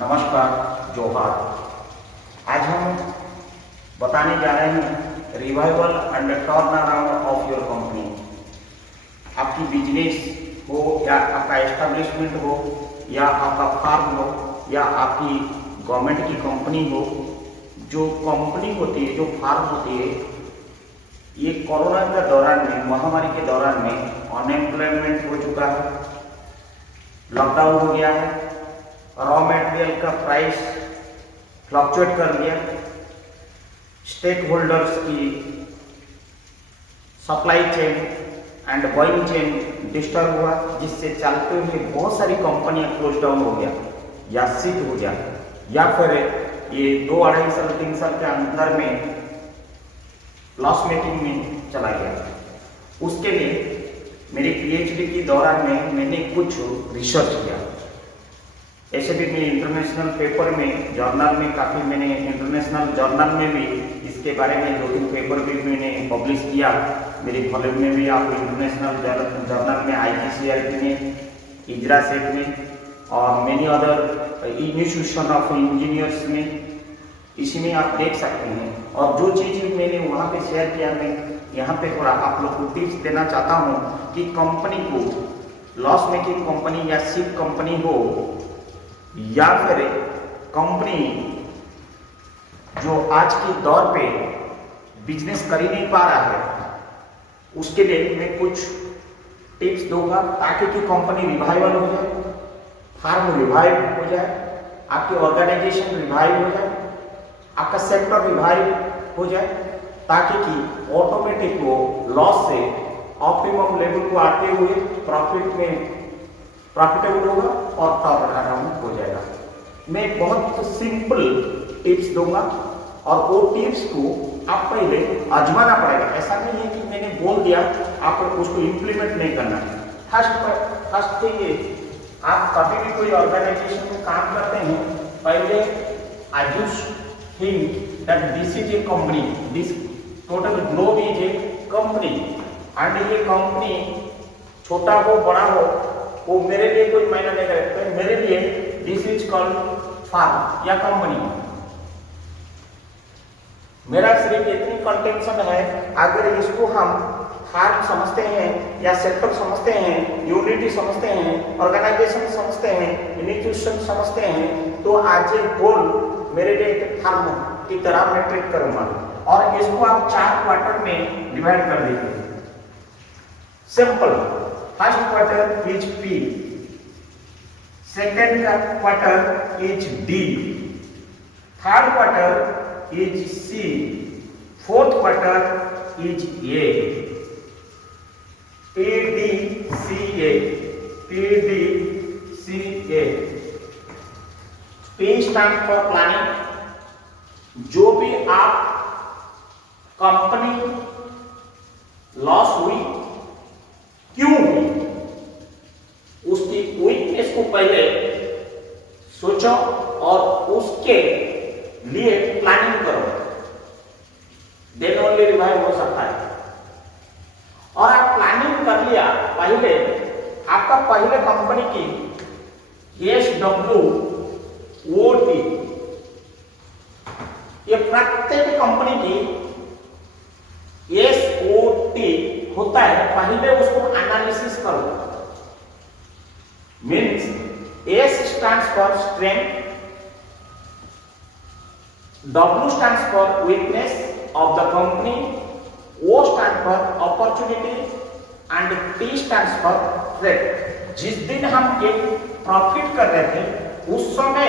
नमस्कार, जोहार। आज हम बताने जा रहे हैं revival and turn around of your company. आपकी बिजनेस हो या आपका एस्टेब्लिशमेंट हो या आपका फार्म हो या आपकी गवर्नमेंट की कंपनी हो, जो कंपनी होती है, जो फार्म होती है, ये कोरोना के दौरान में, महामारी के दौरान में अनएम्प्लॉयमेंट हो चुका है, लॉकडाउन हो गया है, रॉ मटेरियल का प्राइस फ्लक्चुएट कर गया, स्टेक होल्डर्स की supply chain and Boeing chain disturb हुआ, जिससे चलते हुए बहुत सारी कंपनियां क्लोज डाउन हो गया या शिफ्ट हो गया, या फिर ये 2-2.5 साल 3 साल के अंदर में लॉस मेकिंग में चला गया। उसके लिए मेरी पीएचडी के दौरान में मैंने कुछ रिसर्च किया। ऐसे भी मैं इंटरनेशनल पेपर में, जर्नल में काफ़ी, मैंने इंटरनेशनल जर्नल में भी इसके बारे में 2-3 पेपर भी मैंने पब्लिश किया। मेरी वॉल्यूम में भी आप इंटरनेशनल जर्नल में, IGCRP में, इजरा सेट में और many other institution of engineers में, इसी में आप देख सकते हैं। और जो चीज़ मैंने वहाँ पे शेयर किया, मैं यहाँ पे थोड़ा आप लोग को टिप्स देना चाहता हूँ कि कंपनी को, लॉस मेकिंग कंपनी या सिक कंपनी हो या फिर कंपनी जो आज के दौर पे बिजनेस कर ही नहीं पा रहा है, उसके लिए मैं कुछ टिप्स दूंगा ताकि कि कंपनी रिवाइवल हो जाए, फार्म रिवाइव हो जाए, आपकी ऑर्गेनाइजेशन रिवाइव हो जाए, आपका सेक्टर रिवाइव हो जाए, ताकि कि ऑटोमेटिक वो लॉस से ऑप्टिमम लेवल को आते हुए प्रॉफिट में प्रॉफिटेबल होगा और टर्न अराउंड हो जाएगा। मैं बहुत सिंपल टिप्स दूंगा और वो टिप्स को आप पहले आजमाना पड़ेगा। ऐसा नहीं है कि मैंने बोल दिया आपको उसको इम्प्लीमेंट नहीं करना है। फर्स्ट थिंग ये, आप कभी भी कोई ऑर्गेनाइजेशन में काम करते हैं, पहले I just think that this is a company, this total globe is a company, and ये कंपनी छोटा हो बड़ा हो वो मेरे लिए कोई मायना नहीं रखता है। मेरे लिए दिस इज कॉल्ड फार्म या कंपनी। मेरा सिर्फ इतनी कंटेंशन है, अगर इसको हम फार्म समझते हैं या सेक्टर समझते हैं, यूनिटी समझते हैं, ऑर्गेनाइजेशन समझते हैं, इंस्टीट्यूशन समझते हैं, तो आज ये गोल मेरे लिए एक फार्म की तरह मैं ट्रीट करूंगा। और इसको आप 4 क्वार्टर में डिवाइड कर दीजिए। Simple, first quarter is P, second quarter is D, third quarter is C, fourth quarter is A, PDCA, PDCA। P stand for planning. जो भी आप कंपनी लॉस हुई, क्यों हुई, उसकी वीकनेस को पहले सोचो और उसके लिए प्लानिंग करो, देन ओनली रिवाइव हो सकता है। और आप प्लानिंग कर लिया पहले, आपका पहले कंपनी की SWOT, ये प्रत्येक कंपनी की SWOT होता है, पहले उसको एनालिसिस करो। Means S stands for strength, W stands for weakness of the company, O stands for opportunity and T stands for threat। जिस दिन हम एक प्रॉफिट कर रहे थे, उस समय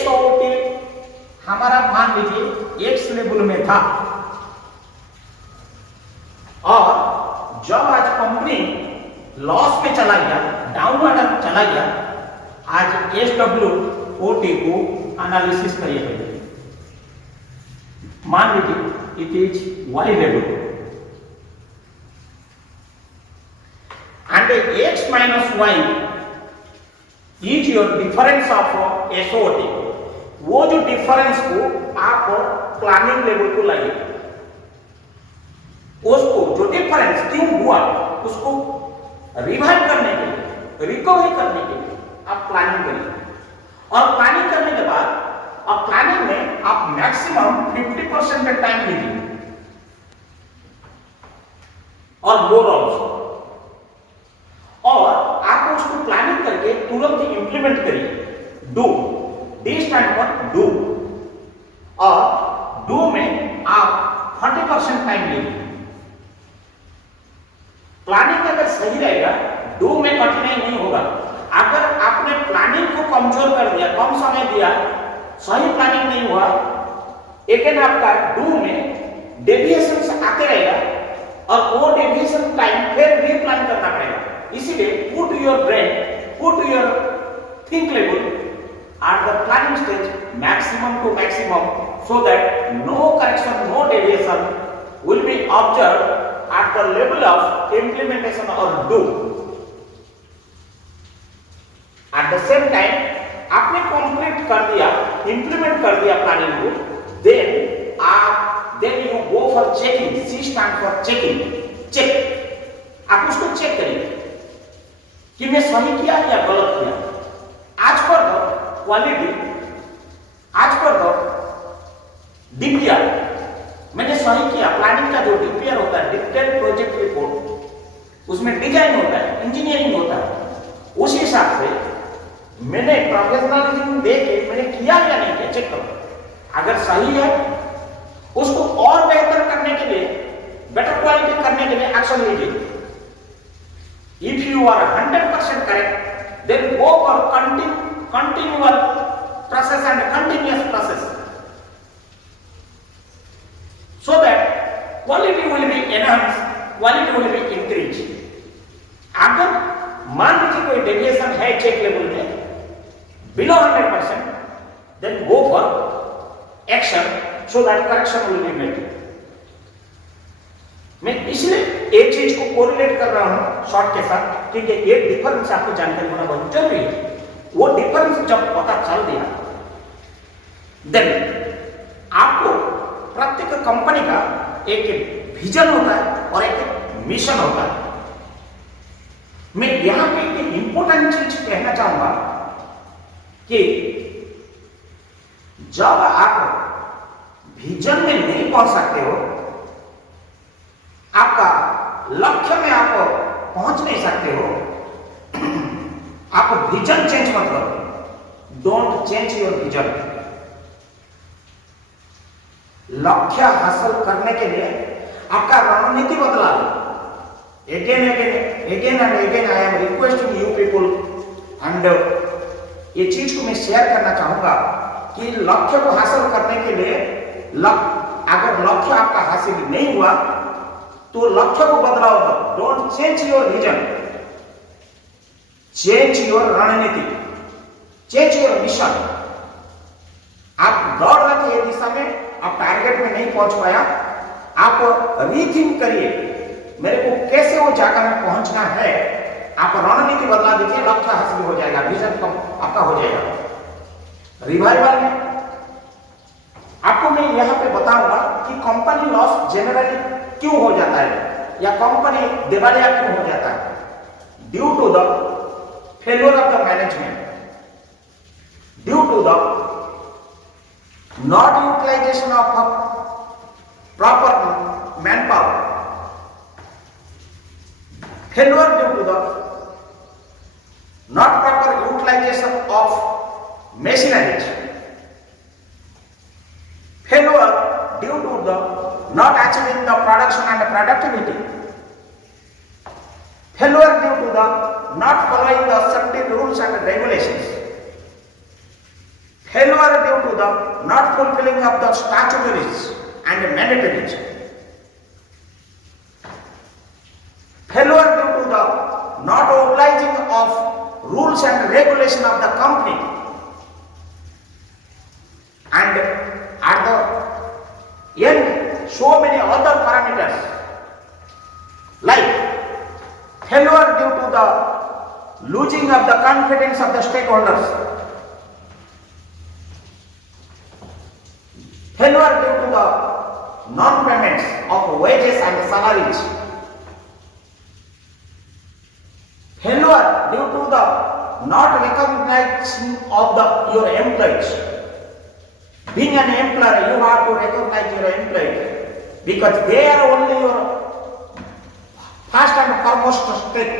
SWOT हमारा मान लीजिए X लेवल में था, और जब आज कंपनी लॉस में चला गया, डाउनवर्ड चला गया, आज SWOT को एनालिसिस करिए। मान लीजिए it is Y level and X minus Y is your difference of SWOT। वो जो डिफरेंस को आप प्लानिंग लेवल को लाइए, उसको जो डिफरेंस क्यों हुआ उसको रिवाइव करने के लिए, रिकवरी करने के लिए आप प्लानिंग करिए। और प्लानिंग करने के बाद अब प्लानिंग में आप मैक्सिमम 50% टाइम लीजिए और मोर ऑल्सो, और आप उसको प्लानिंग करके तुरंत इंप्लीमेंट करिए। Do, D stand for do, और डू में आप 40% टाइम लीजिए। प्लानिंग अगर सही रहेगा, डू में कठिनाई नहीं होगा। अगर आपने प्लानिंग को कमजोर कर दिया, कम समय दिया, सही प्लानिंग नहीं हुआ, एक आपका डू में डेविएशन आते रहेगा और वो डेविएशन टाइम फिर रीप्लान करना पड़ेगा। इसीलिए put your brain, put your think level at the planning stage maximum to maximum, so that no correction, no deviation will be observed at the level of implementation or do. At the same time, आपने कंप्लीट कर दिया, इंप्लीमेंट कर दिया प्लानिंग को, then you go for checking. C stand for checking. Check, आप उसको चेक करिए कि मैं सही किया या गलत किया। आज पर दो क्वालिटी, आज पर दो डीपीआर, मैंने सही किया। प्लानिंग का जो डीपीआर होता है, डिटेल्ड प्रोजेक्ट रिपोर्ट, उसमें डिजाइन होता है, इंजीनियरिंग होता है। उस हिसाब से मैंने प्रोफेशनलिज्म दे के मैंने किया या नहीं किया चेक करो। अगर सही है, उसको और बेहतर करने के लिए, बेटर क्वालिटी करने के लिए एक्शन लीजिए। If you are 100% correct, then go for continual process and continuous process, so that quality will be enhanced, quality will be increased। अगर मान लीजिए कोई डेविएशन है चेक लेवल में बिलो 100%, then go for action so that correction will be made। मैं इसलिए एक चीज को कोरिलेट कर रहा हूं शॉर्ट के साथ, क्योंकि ये डिफरेंस आपको जानकारी होना बहुत जरूरी है। वो डिफरेंस जब पता चल दिया, देन आपको प्रत्येक कंपनी का एक विजन होता है और एक मिशन होता है। मैं यहां पे एक इंपॉर्टेंट चीज कहना चाहूंगा कि जब आप विजन में नहीं पहुंच सकते हो, आपका लक्ष्य में आप पहुंच नहीं सकते हो, आप विजन चेंज मत करो। Don't change your vision. लक्ष्य हासिल करने के लिए आपका रणनीति बदला लो। Again and again I am requesting you people, and ये चीज को मैं शेयर करना चाहूंगा कि लक्ष्य को हासिल करने के लिए अगर लक्ष्य आपका हासिल नहीं हुआ तो लक्ष्य को बदलाव मत। Don't change your vision, change your रणनीति, चेंज योर मिशन। आप दौड़ रहे थे ये दिशा में, आप टारगेट में नहीं पहुंच पाया, आप रीथिंक करिए मेरे को कैसे वो जगह में पहुंचना है। आप रणनीति बदला दीजिए, लक्ष्य हासिल हो जाएगा, विजन आपका हो जाएगा। रिवाइवल में आपको मैं यहां पे बताऊंगा कि कंपनी लॉस जनरली क्यों हो जाता है या कंपनी दिवालिया क्यों हो जाता है। Due to the failure of the management, due to the not utilization of proper man power, failure due to the not proper utilization of machinery, failure due to the not achieving the production and productivity, failure due to the not following the safety rules and regulations, failure due to the not fulfilling of the statutories and mandatories, failure due to the not obliging of rules and regulation of the company, and at the end so many other parameters like failure due to the losing of the confidence of the stakeholders, failure due to the non-payments of wages and salaries, failure due to the not recognizing of your employees. Being an employer, you have to recognize your employees because they are only your first and foremost step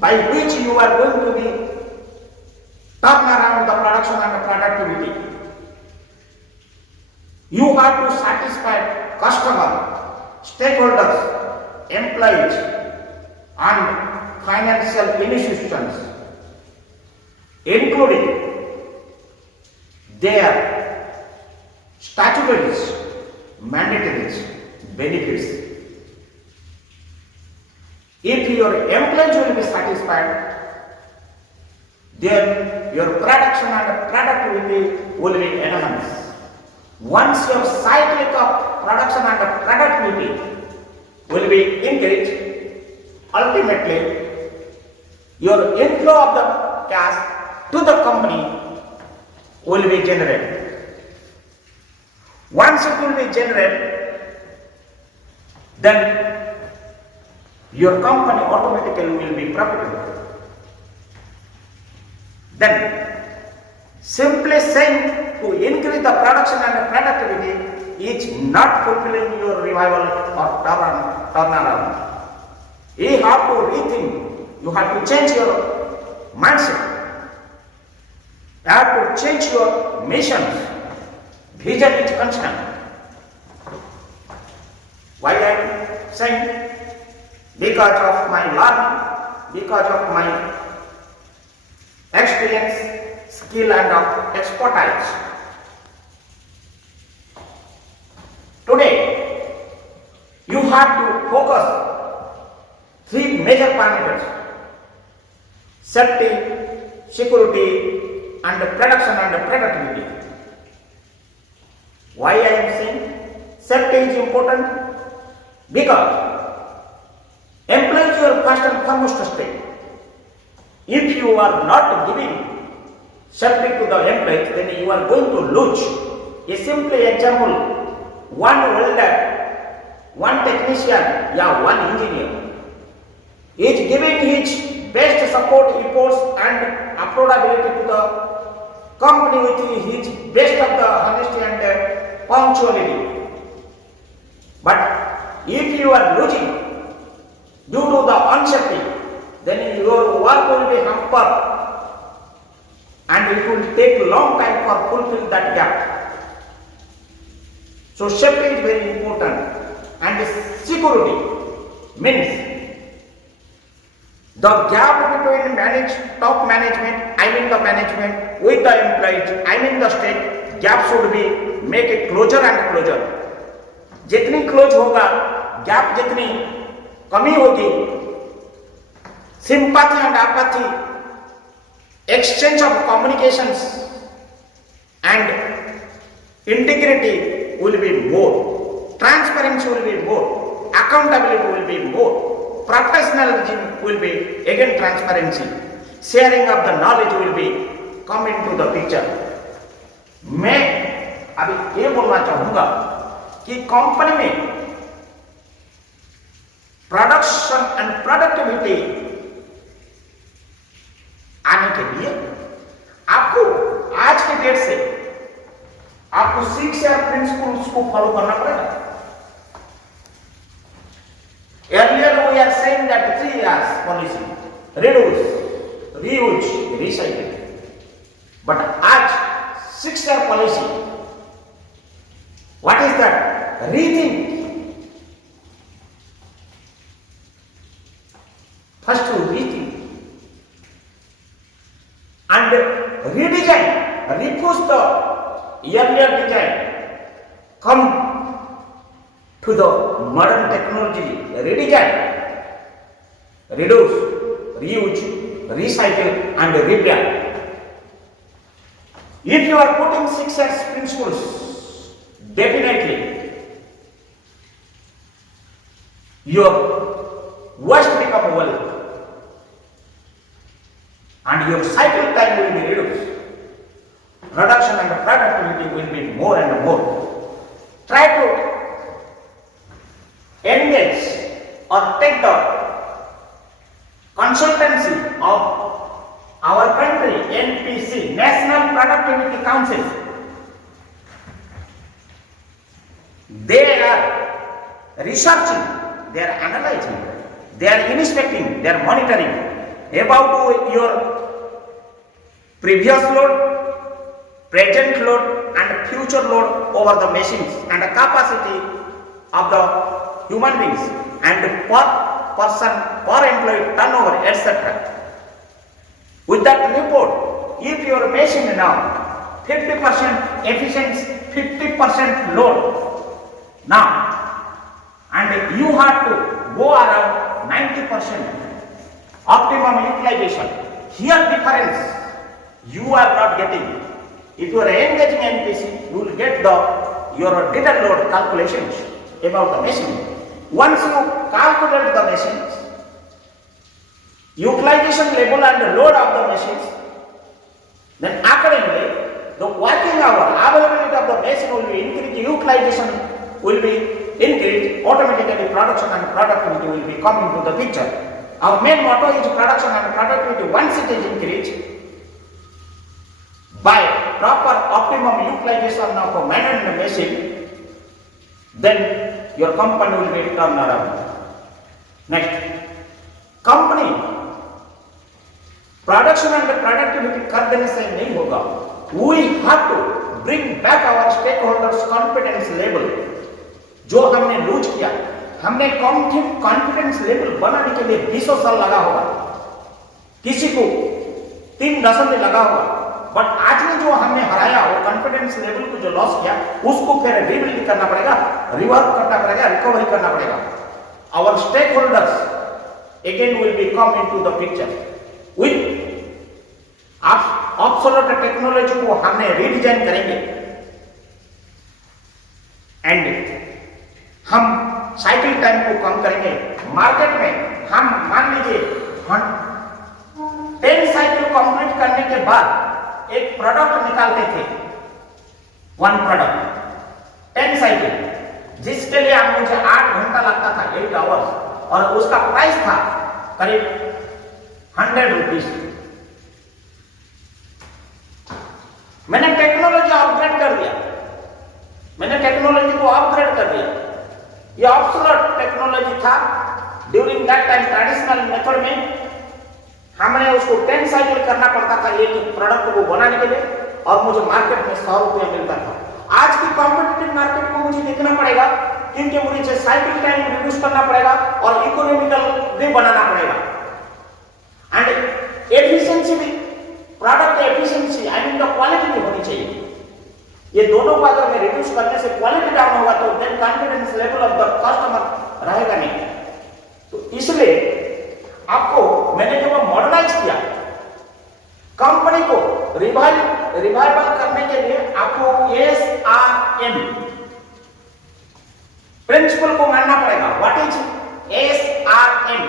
by which you are going to be turn around the production and productivity. You have to satisfy customer, stakeholders, employees, and financial institutions, including their statutories, mandatories, benefits. If your employees will be satisfied, then your production and productivity will be enhanced. Once your cycle of production and productivity will be increased, ultimately your inflow of the cash to the company will be generated. Once it will be generated, then your company automatically will be profitable. Then, simply saying to increase the production and productivity is not fulfilling your revival or turnaround. You have to rethink, you have to change your mindset, you have to change your missions. Vision is constant. Why I am saying? Because of my learning, because of my experience, skill and expertise. Today, you have to focus three major parameters: safety, security, and production and productivity. Why I am saying safety is important? Because employees are first and foremost step. If you are not giving safety to the employees, then you are going to lose. A simple example: one welder, one technician, one engineer is giving his best support efforts and affordability to the company with his best of the honesty and punctuality. But if you are losing due to the unsafety, then your work will be hampered and it will take a long time for fulfill that gap. So safety is very important, and security means the gap between top management, the management with the employees, the state, gap should be make it closer and closer. जितनी क्लोज होगा गैप, जितनी कमी होगी, sympathy and apathy, exchange of communications and integrity will be more, transparency will be more, accountability will be more, professionalism will be again transparency, sharing of the knowledge will be come into the picture. मैं अभी ये बोलना चाहूंगा कि कंपनी में production and productivity आने के लिए आपको आज के डेट से आपको 6 प्रिंसिपल्स को फॉलो करना पड़ेगा. Earlier we are saying that 3 R's policy: reduce, reuse, recycle. But आज 6 R policy. What is that? Rethink. First to rethink and redesign, repush the earlier design, come to the modern technology, redesign, reduce, reuse, recycle and repair. If you are putting 6 R's principles, definitely your waste become wealth and your cycle time will be reduced. Production and productivity will be more and more. Try to engage or take the consultancy of our friends committee, NPC, National Productivity Council, they are researching, they are analyzing, they are inspecting, they are monitoring about your previous load, present load and future load over the machines and the capacity of the human beings and per person, per employee turnover, etc. With that report, if your machine now 50% efficiency, 50% load now, and you have to go around 90% optimum utilization, here difference you are not getting. If you are engaging NPC, you will get your data load calculations about the machine. Once you calculate the machines, utilization level and the load of the machines, then accordingly the working hour, availability of the machine will be increased, utilization will be increased, automatically production and productivity will be coming to the picture. Our main motto is production and productivity. Once it is increased by proper optimum utilization of a man and machine, then your company will be turned around. Next, company production and productivity कर देने से नहीं होगा. We have to bring back our stakeholders confidence level. जो हमने लूज किया, हमने confidence level बनाने के लिए 20 साल लगा होगा, किसी को 3 दशक में लगा होगा, बट आज में जो हमने हराया वो कॉन्फिडेंस लेवल को जो लॉस किया उसको फिर रिबिल्ड करना पड़ेगा, रिवर्क करना पड़ेगा, रिकवरी करना पड़ेगा. Our stakeholders again will be come into the picture. With obsolete technology को हमने रीडिजाइन करेंगे एंड हम साइकिल टाइम को कम करेंगे. मार्केट में हम मान लीजिए 10 साइकिल कंप्लीट करने के बाद एक प्रोडक्ट निकालते थे, 1 प्रोडक्ट 10 साइकिल, जिसके लिए आप मुझे 8 घंटा लगता था, 8 आवर्स, और उसका प्राइस था करीब 100 रुपीज. मैंने टेक्नोलॉजी अपग्रेड कर दिया, मैंने टेक्नोलॉजी को अपग्रेड कर दिया. ये ऑब्सोलेट टेक्नोलॉजी था. During that time traditional method में हमने उसको 10 साइकिल करना पड़ता था एक प्रोडक्ट को बनाने के लिए, और मुझे मार्केट में 100 रुपया मिलता था. आज की कॉम्पिटिटिव मार्केट को मुझे देखना पड़ेगा, क्योंकि मुझे साइकिल टाइम रिड्यूस करना पड़ेगा और इकोनॉमिकल भी बनाना पड़ेगा. एंड एफिशिएंसी भी, product efficiency I mean the quality भी होनी चाहिए. ये दोनों को अगर मैं रिड्यूस करने से क्वालिटी डाउन होगा तो then confidence level of the customer रहेगा नहीं. तो इसलिए आपको मैंने जब मॉडर्नाइज किया कंपनी को रिवाइवल करने के लिए आपको SRM प्रिंसिपल को मानना पड़ेगा. What is SRM?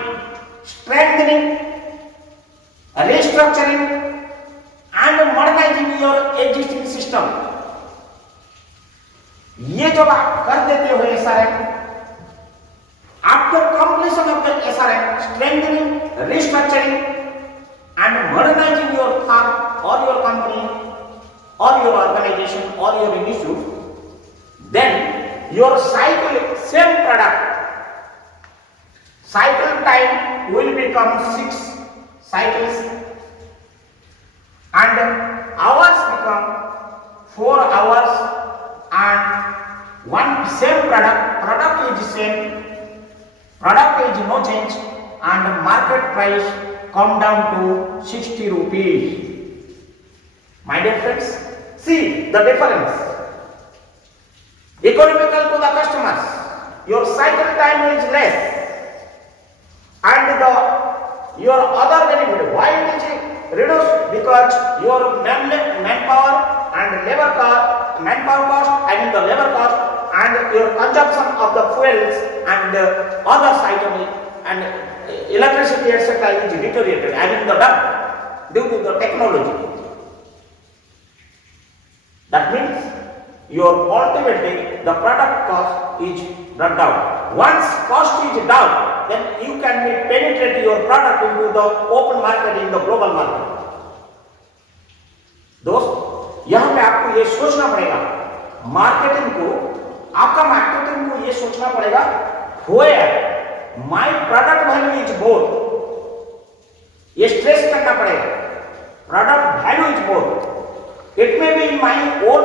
Strengthening, restructuring and modernizing your existing system. ये जब आप कर देते हो SRM, after completion of the SRM, strengthening, restructuring and modernizing your firm or your company or your organization or your institute, then your cycle, same product, cycle time will become 6 cycles and hours become 4 hours, and one same product is same, product is no change, and market price come down to 60 rupees. My dear friends, see the difference. Economical to the customers, your cycle time is less, and your other benefit, why it is reduced? Because your manpower and labor cost, manpower cost, I mean the labor cost, and your consumption of the fuels and other items and electricity etc. is deteriorated, I mean the done due to the technology. That means your ultimately the product cost is brought down. Once cost is down, then you can penetrate your product into the open market, in the global market. ये सोचना पड़ेगा, मार्केटिंग को, आपका मार्केटिंग को ये सोचना पड़ेगा, where my product value is more, ये स्ट्रेस करना पड़ेगा, product value is more. It may be in my own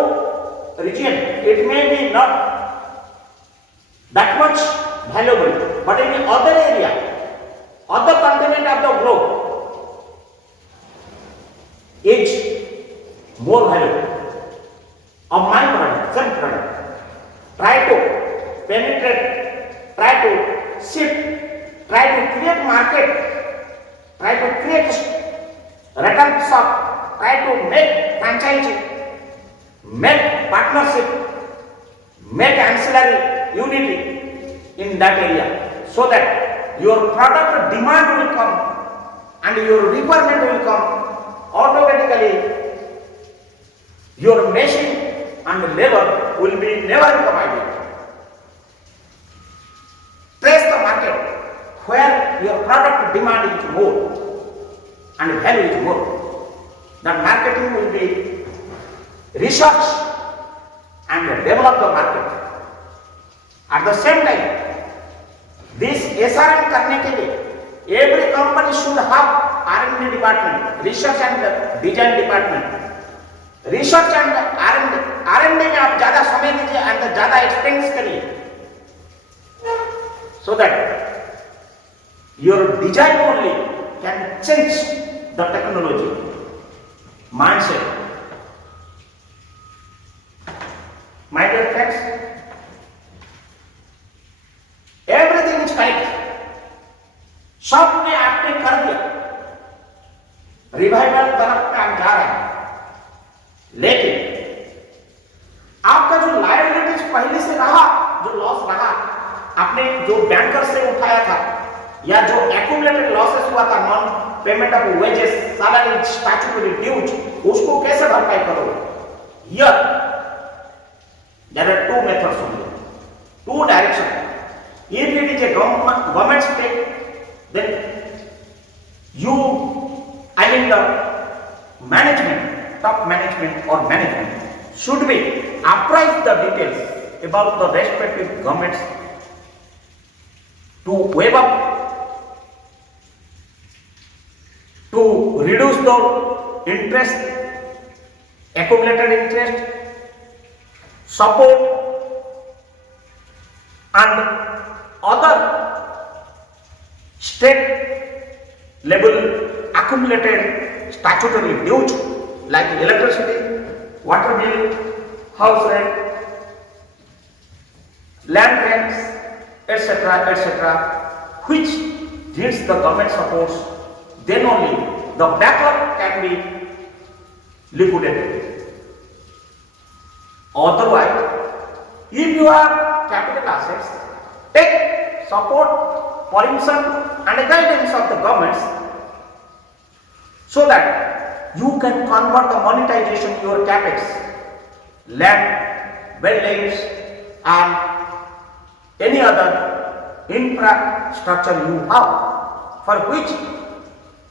region, it may be not that much valuable, but in other area, other continent of the globe is more valuable of my product, same product. Try to penetrate, try to shift, try to create market, try to create retail shop, try to make franchise, make partnership, make ancillary unity in that area, so that your product demand will come and your requirement will come automatically. Your machine and labor will be never provided. Trace the market where your product demand is more and value is more. That marketing will be research and develop the market. At the same time, this SRM करने के लिए every company should have R&D department, research and design department. Research and R&D में आप ज़्यादा समय दीजिए and ज़्यादा expense करिए, so that your design only can change the technology mindset. My dear friends, everything is correct, सबने आपने कर दिया, रिवाइवल तरफ काम जा रहा है, लेकिन आपका जो लायबिलिटीज पहले से रहा, जो लॉस रहा, आपने जो बैंकर से उठाया था या जो एक्यूमुलेटेड लॉसेस हुआ था, non payment of wages, salary, statutory dues, उसको कैसे भरपाई करोगे? Here there are two methods only, two direction. If it is a government stake, then you, I mean the management, top management or management should be apprise the details about the respective governments to waive up, to reduce the interest, accumulated interest, support and other state level accumulated statutory dues like electricity, water bill, house rent, land rents, etc., etc., which needs the government supports, then only the backlog can be liquidated. Otherwise, if you have capital assets, take support, permission and guidance of the governments, so that you can convert the monetization your capex, land, buildings and any other infrastructure you have, for which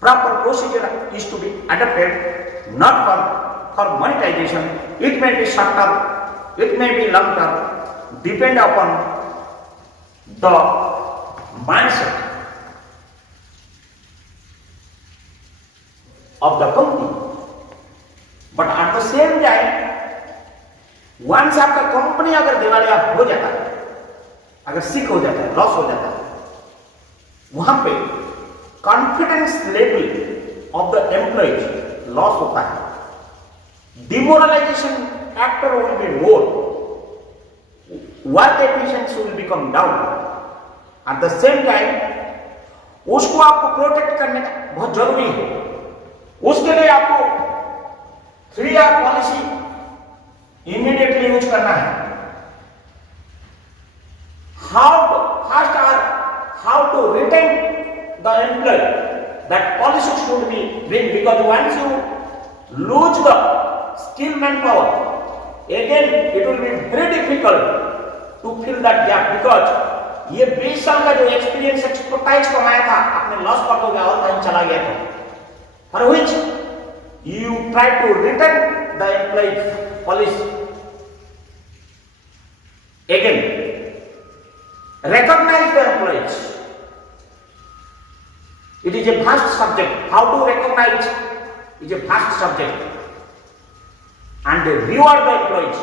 proper procedure is to be adopted, not for monetization. It may be short term, it may be long term, depend upon the mindset of the company. But at the same time, once आपका कंपनी अगर दिवालिया हो जाता है, अगर सिक हो जाता है, लॉस हो जाता है, वहां पे confidence level of the employees loss होता है, demoralisation factor will be more, work efficiency will become down. At the same time उसको आपको प्रोटेक्ट करने का बहुत जरूरी है. उसके लिए आपको 3R पॉलिसी इमीडिएटली यूज करना है. how to retain the employee, that policy should be bring, because once you lose the skill manpower, again it will be very difficult to fill that gap, because ये 20 साल का जो experience expertise कमाया था आपने लॉस कर दोगे और कहीं चला गया था, for which you try to retain the employees policy. Again, recognize the employees. It is a vast subject. How to recognize is a vast subject. And reward the employees.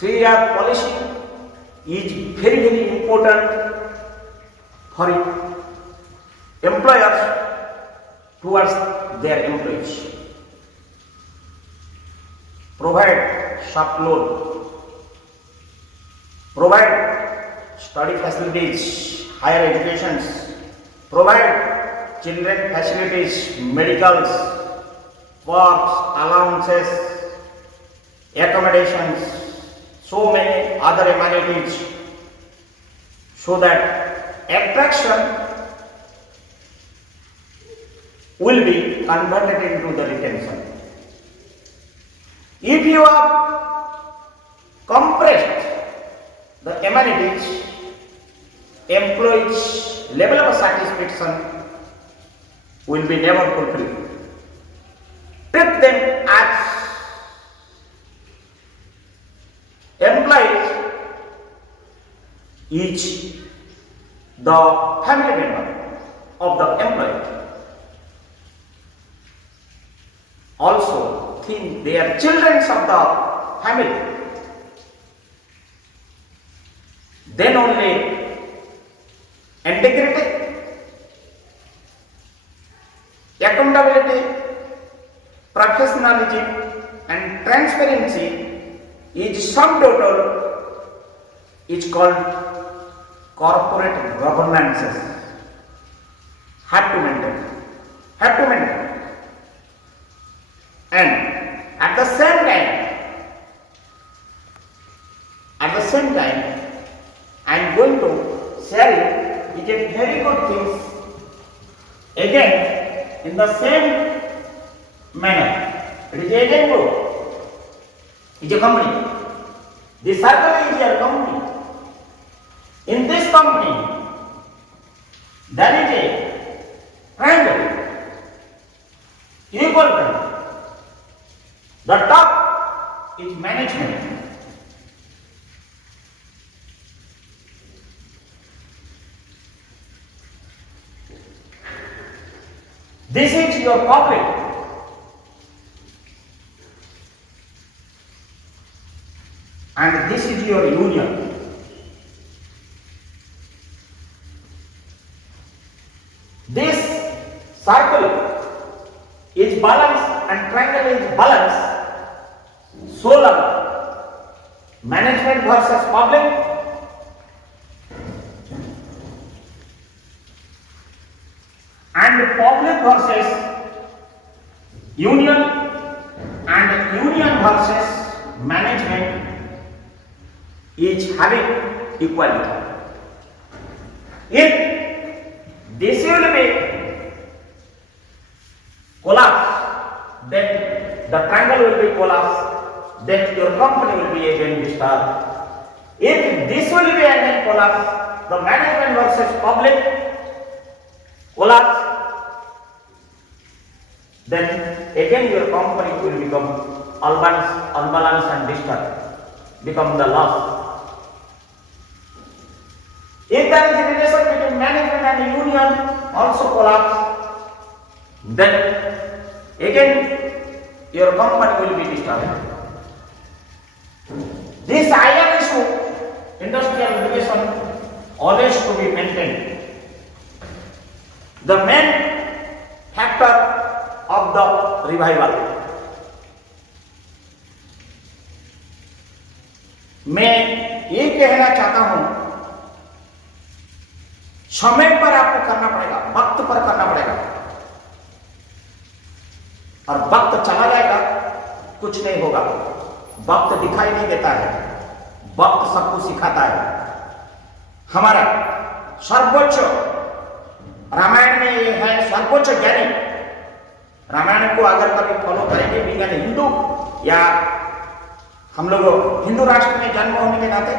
3-year policy is very, very important for employers towards their employees. Provide soft loan, provide study facilities, higher educations, provide children facilities, medicals, works, allowances, accommodations, so many other amenities, so that attraction will be converted into the retention. If you have compressed the amenities, employees' level of satisfaction will be never fulfilled. Treat them as employees, each the family member of the employee. Also think they are children of the family. Then only integrity, accountability, professionalism and transparency is sum total is called corporate governances. Have to maintain. And at the same time, I am going to share you a very good things again in the same manner. It is again group. It is a company. This circle is your company. In this company, there is a triangle, equal triangle. The top is management. This is your public. And this is your union. This circle is balanced and triangle is balanced. So long management versus public, and public versus union, and union versus management is having equality. If this will be collapse, then the triangle will be collapse, then your company will be again disturbed. If this will be again collapse, the management versus public collapse, then again your company will become unbalanced and disturbed, become the loss. If there is a relation between management and union also collapse, then again your company will be disturbed. This higher issue, industrial relation, always to be maintained. The main factor of the revival. मैं ये कहना चाहता हूं, समय पर आपको करना पड़ेगा, वक्त पर करना पड़ेगा, और वक्त चला जाएगा कुछ नहीं होगा। वक्त दिखाई नहीं देता है, वक्त सबको सिखाता है। हमारा सर्वोच्च रामायण में ये है सर्वोच्च ज्ञानी। रामायण को अगर कभी फॉलो करेंगे विज्ञान हिंदू या हम लोग हिंदू राष्ट्र में जन्म होने के नाते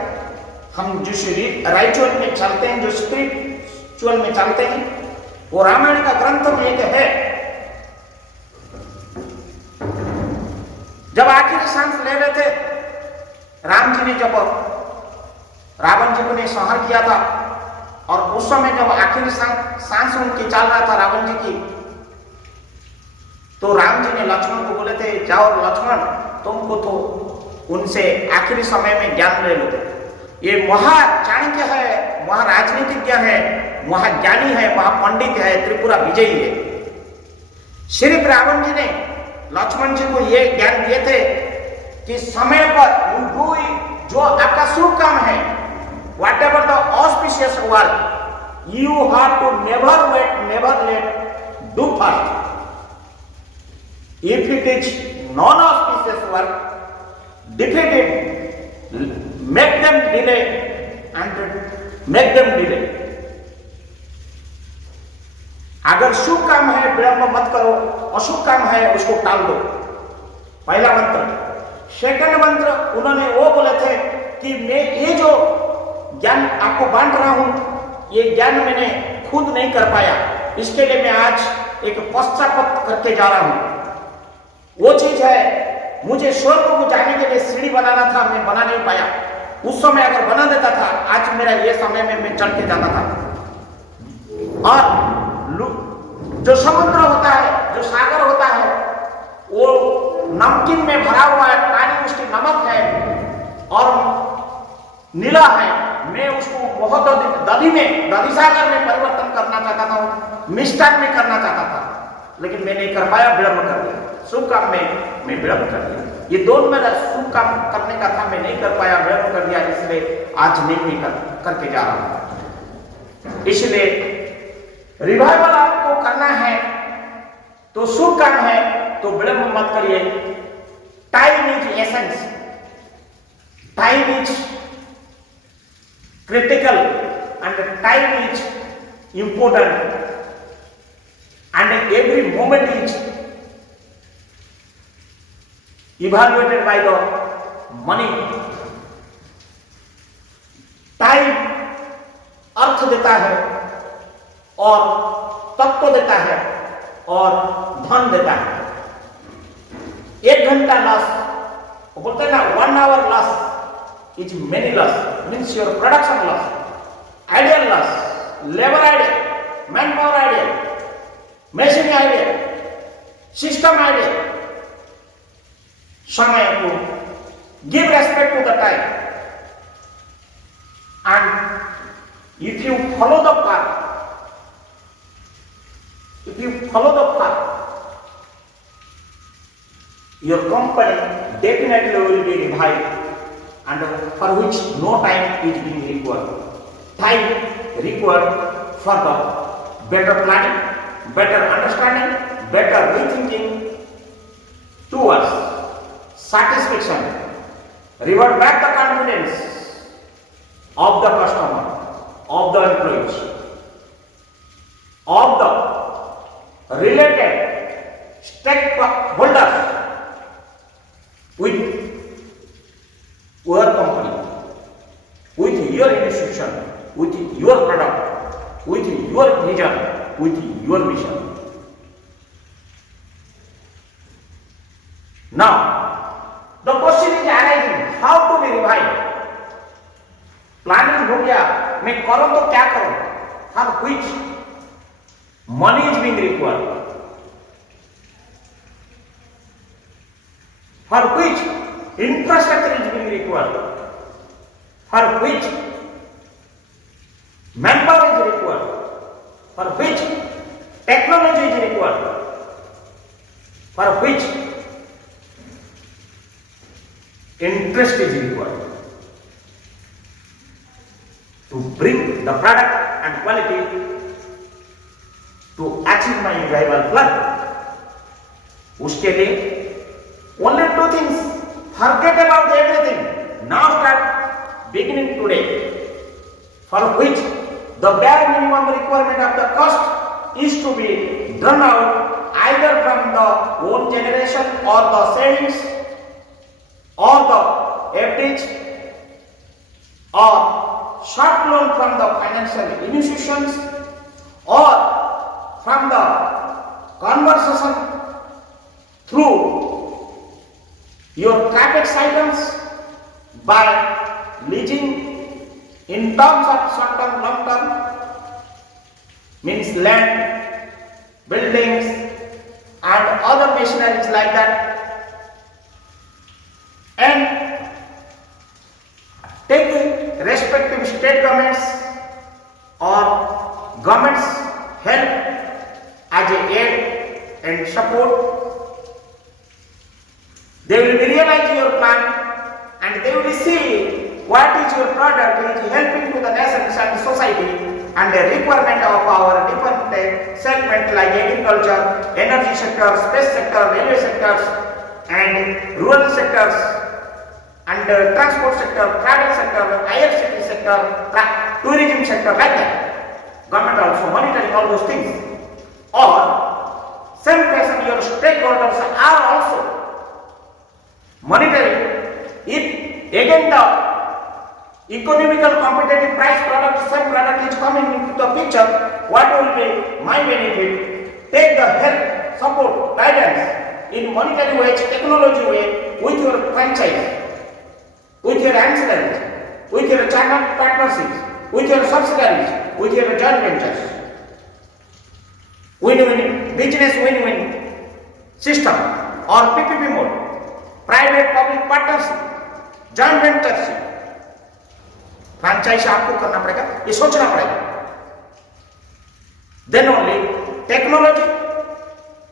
हम जिस राइचुअल में चलते हैं, जो स्पिरिचुअल में चलते हैं, वो रामायण का ग्रंथ में एक है में जब रावण जी को ने संहार किया था और उस समय जब आखिरी सांस उनकी चल रहा था रावण जी की, तो राम जी ने लक्ष्मण को बोले थे, जाओ लक्ष्मण, तुमको तो उनसे आखिरी समय में ज्ञान ले लो। ये महाचाणक्य है, महाराजनीतिज्ञ है, महाज्ञानी है, महापंडित है, त्रिपुरा विजयी है। श्री रावण जी ने लक्ष्मण जी को ये ज्ञान दिए थे कि समय पर जो आपका शुभ काम है, whatever the auspicious work, you have to never late do first. If it is non-auspicious work, defeat it, make them delay and make them delay. अगर शुभ काम है विलंब मत करो, अशुभ काम है उसको टाल दो। पहला मंत्र। सेकंड मंत्र उन्होंने वो बोले थे कि मैं ये जो ज्ञान आपको बांट रहा हूं, ये ज्ञान मैंने खुद नहीं कर पाया, इसके लिए मैं आज एक पश्चाताप करके जा रहा हूं। वो चीज है, मुझे स्वर्ग को जाने के लिए सीढ़ी बनाना था, मैं बना नहीं पाया। उस समय अगर बना देता था, आज मेरा ये समय में मैं चढ़ के जाता था। और जो समुद्र होता है, जो सागर होता है, वो नमकीन में भरा हुआ है, पानी उसकी नमक है और नीला है। मैं उसको बहुत दधी सागर में परिवर्तन करना चाहता था, मिष्टान में करना चाहता था, लेकिन मैं नहीं कर पाया, विलंब कर दिया। शुभ काम में मैं विलंब कर दिया। ये दोनों मेरा शुभ काम करने का था, मैं नहीं कर पाया, विलंब कर दिया, इसलिए आज नहीं करके जा रहा हूं। इसलिए रिवाइवल आपको करना है तो शुभ काम है तो विलंब मत करिए। Time is essence, time is critical and time is important and every moment is evaluated by the money. Time अर्थ देता है और तत्व देता है और धन देता है। 1 घंटा लॉस, बोलते हैं ना, 1 hour loss is many loss, means your production loss, ideal loss, labour ideal, man power ideal, machine idea, system idea. समय को give respect to the time, and if you follow the path, your company definitely will be revived, and for which no time is being required. Time required for the better planning, better understanding, better rethinking towards satisfaction, revert back the confidence of the customer, of the employees, of the related stakeholders with your company, with your institution, with your product, with your vision, with your mission. Now, the question is arising, how to be revived? Planning हो गया, मैं करूं तो क्या करूं? For which money is being required? For which infrastructure is being required? For which manpower is required? For which technology is required? For which interest is required? To bring the product and quality to achieve my revival plan. उसके लिए only 2 things. Forget about everything. Now start beginning today. For which the bare minimum requirement of the cost is to be drawn out either from the own generation or the savings or the FDs or short loan from the financial institutions or from the conversation through your capex items by leasing in terms of short term, long term, means land, buildings and other machineries like that, and take respective state governments or governments help as a aid and support. They will realize your plan and they will see what is your product is helping to the nations and society and the requirement of our different segment like agriculture, energy sector, space sector, railway sectors and rural sectors and transport sector, travel sector, IRCT sector, tourism sector, like that. Government also monitoring all those things. Or same person your stakeholders are also monitoring if again the economical competitive price product, same product is coming into the picture, what will be my benefit? Take the help, support, guidance in monetary ways, technology way, with your franchise, with your ancillaries, with your channel partnerships, with your subsidiaries, with your joint ventures. Win-win, business win-win system or PPP mode, private public partnership, joint ventureship. Franchise आपको करना पड़ेगा, ये सोचना पड़ेगा. Then only technology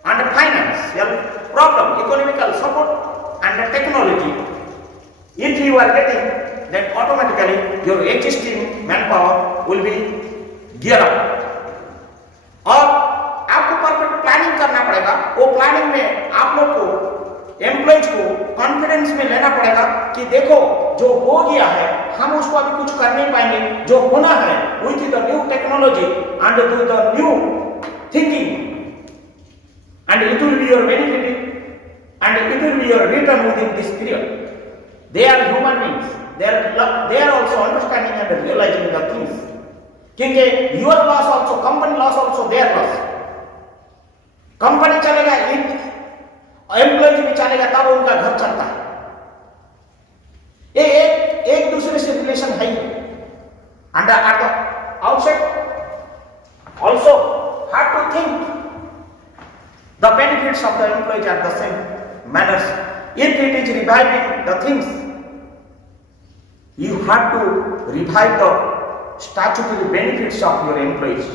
and financial problem, economical support and the technology. If you are getting, then automatically your existing manpower will be gear up. और आपको perfect planning करना पड़ेगा. वो प्लानिंग में आप लोग को एम्प्लॉइज को कॉन्फिडेंस में लेना पड़ेगा कि देखो जो हो गया है हम उसको अभी कुछ कर नहीं पाएंगे, जो होना है with the new technology and with the new thinking and it will be your benefit and it will be your return with in this period. They are human beings, they are also understanding and realising the things. क्योंकि your loss also, company loss also their loss. Company चलेगा, employ भी चलेगा, तब उनका घर चलता है. एक दूसरे से रिलेशन है. And at the outset also have to think the benefits of the employees at the same manners. If it is reviving the things, you have to revive the statutory benefits of your employees.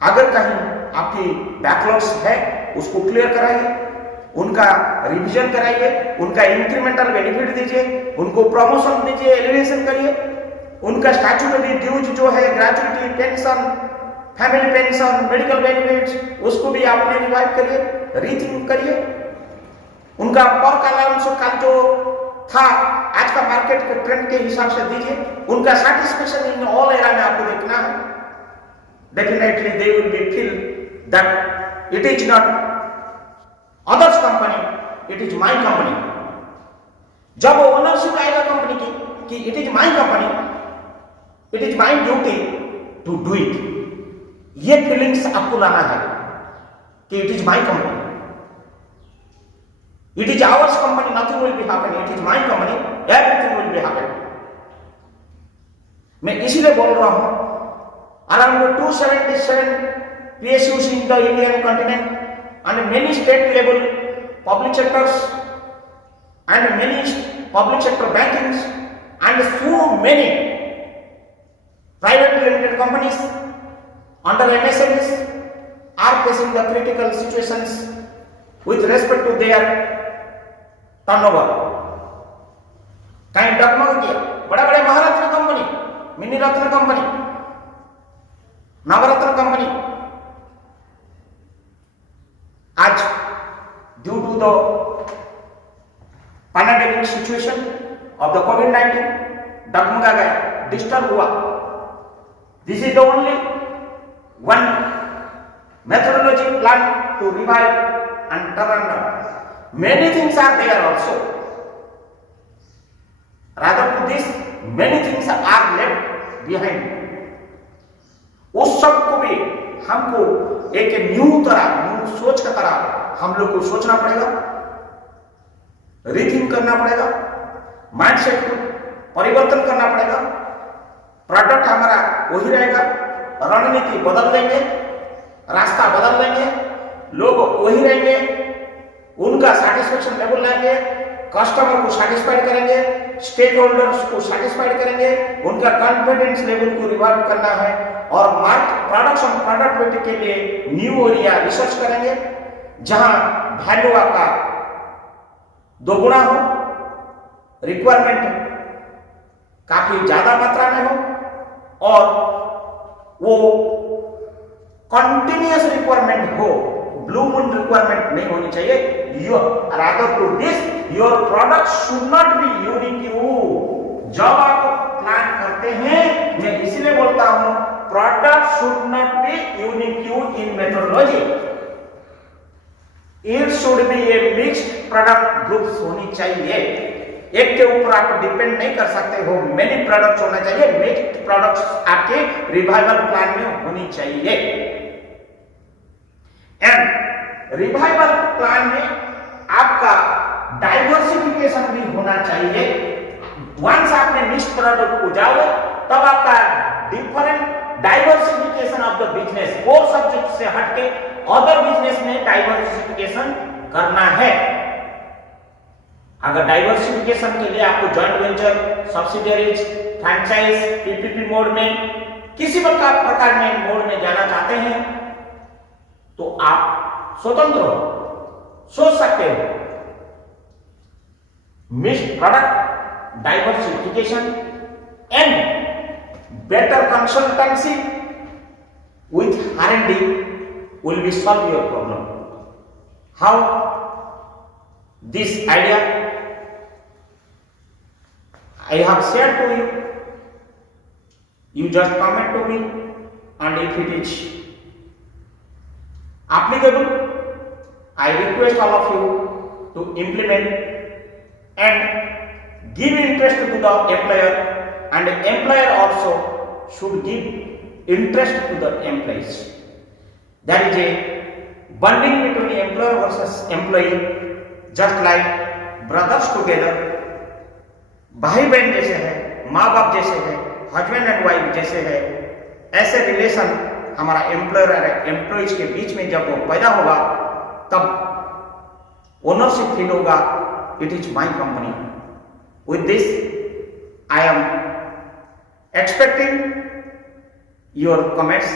अगर कहीं आपकी बैकलॉग्स है उसको क्लियर कराइए, उनका रिवीजन कराइए, उनका incremental benefit दीजिए, उनको प्रमोशन दीजिए, एलिवेशन करिए, उनका स्टैट्यूटरी ड्यूज जो है gratuity, pension, family pension, medical benefits, उसको भी आपने रिवाइव करिए, रीथिंक करिए. उनका पर अलाउंस का जो था आज का मार्केट के ट्रेंड के हिसाब से दीजिए. उनका सैटिस्फैक्शन इन ऑल एरा में आपको देखना है. Definitely they will be feel that it is not others company, it is my company. जब ओनरशिप आएगा कंपनी की कि it is my company, it is my duty to do it, ये feelings आपको लाना है कि it is my company, it is ours company, nothing will be happen, it is my company, everything will be happen. मैं इसीलिए बोल रहा हूं around 277 PSUs in the Indian continent and many state level public sectors and many public sector bankings and so many private limited companies under MSMEs are facing the critical situations with respect to their turnover. कहीं डगमग किया, बड़े बड़े Maharatna company, mini Ratna company, Navratna company आज due to the pandemic situation of the कोविड-19 डगमगा गया, disturb हुआ. This is the only one methodology plan to revive and turn around. Many things are there also. Rather to this, many things are left behind. उस सब को भी हमको एक न्यू सोच का तरह हम लोग को सोचना पड़ेगा, रीथिंक करना पड़ेगा, माइंडसेट को परिवर्तन करना पड़ेगा। प्रोडक्ट हमारा वही रहेगा, रणनीति बदल देंगे, रास्ता बदल देंगे, लोग वही रहेंगे, उनका सेटिस्फेक्शन लेवल लाएंगे, कस्टमर को सेटिस्फाइड करेंगे, स्टेक होल्डर्स को सेटिस्फाइड करेंगे, उनका कॉन्फिडेंस लेवल को रिवाइव करना है और प्रोडक्शन प्रोडक्टिविटी के लिए न्यू एरिया रिसर्च करेंगे जहां वैल्यू आपका दोगुना हो, रिक्वायरमेंट काफी ज्यादा मात्रा में हो और वो कंटिन्यूअस रिक्वायरमेंट हो, ब्लू मून रिक्वायरमेंट नहीं होनी चाहिए। Rather to this your product should not be unique you. जब आप प्लान करते हैं, मैं इसलिए बोलता हूं product should not be unique you in methodology, it should be a mixed product groups होनी चाहिए। एक के ऊपर आप डिपेंड नहीं कर सकते हो, मेनी प्रोडक्ट्स होना चाहिए, मिक्स्ड प्रोडक्ट्स आपके रिवाइवल प्लान में होनी चाहिए। एंड रिवाइवल प्लान में आपका डाइवर्सिफिकेशन भी होना चाहिए। वंस आपने मिक्स्ड प्रोडक्ट को जाओ तब आपका different diversification of the business, core subject से हटके अदर बिजनेस में डाइवर्सिफिकेशन करना है। अगर डाइवर्सिफिकेशन के लिए आपको joint venture, subsidiaries, franchise, PPP mode में किसी प्रकार में मोड में जाना चाहते हैं तो आप स्वतंत्र हो, सोच सकते हो। Mixed product, diversification and better consultancy with R&D will be solve your problem. How this idea I have shared to you, you just comment to me, and if it is applicable, I request all of you to implement and give interest to the employer, and the employer also should give interest to the employees. There is a bonding between employer versus employee, just like brothers together. भाई बहन जैसे है, माँ बाप जैसे है, husband and wife जैसे है, ऐसे रिलेशन हमारा एम्प्लॉयर और एम्प्लॉइज के बीच में जब वो पैदा होगा तब ओनरशिप फील होगा, it is my company. With this I am expecting your comments